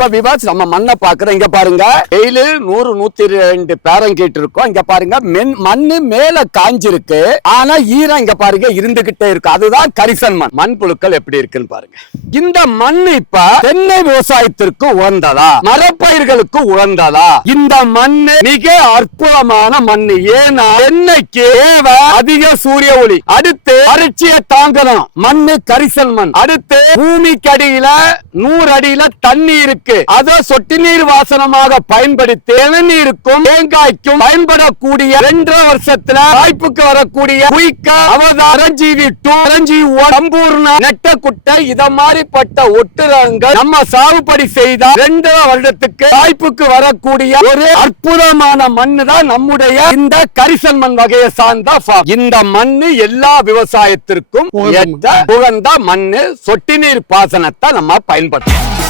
இப்ப விவாஸ் நம்ம மண்ணை பாக்குறோம் இங்க பாருங்க. டெய்லி நூறு நூத்தி ரெண்டு பேரம் கேட்டு இருக்கோம். இங்க பாருங்க. மென் மண்ணு மேல காஞ்சிருக்கு. ஆனா ஈரம் இங்க பாருங்க இருந்துகிட்டே இருக்கு அதுதான் கரிசன் மண். மண் புழுக்கள் எப்படி இருக்குன்னு பாருங்க. இந்த மண் இப்ப தென்னை விவசாயத்திற்கு உகந்ததா? மரப்பயிர்களுக்கு உகந்ததா? இந்த மண்ணு மிக அற்புதமான மண்ணு. ஏன்னா என்னைக்கு அதிக சூரிய ஒளி அடுத்து வறட்சியை தாங்கணும். மண்ணு கரிசல் மண். அடுத்து பூமிக்கு அடியில நூறு அடியில தண்ணி இருக்கு. அத சொட்டு நீர் வாசனமாக பயன்படுத்தி இளநீருக்கும் தேங்காய்க்கும் பயன்படக்கூடிய ரெண்டரை வருஷத்துல வாய்ப்புக்கு வரக்கூடிய குயிக்கா அவதாரஞ்சீவி டூ அரஞ்சீவி சம்பூர்ண நெட்ட குட்டை இத மாதிரிப்பட்ட ஒட்டுரங்கள் நம்ம சாகுபடி செய்த ரெண்டரை வருடத்துக்கு வாய்ப்புக்கு வரக்கூடிய ஒரு அற்புதமான மண்ணு தான் நம்முடைய இந்த கரிசல் மண் வகையை சார்ந்த. இந்த மண்ணு எல்லா விவசாயத்திற்கும் உகந்த மண்ணு சொட்டு நீர் பாசனத்தை நம்ம பயன்படுத்தணும்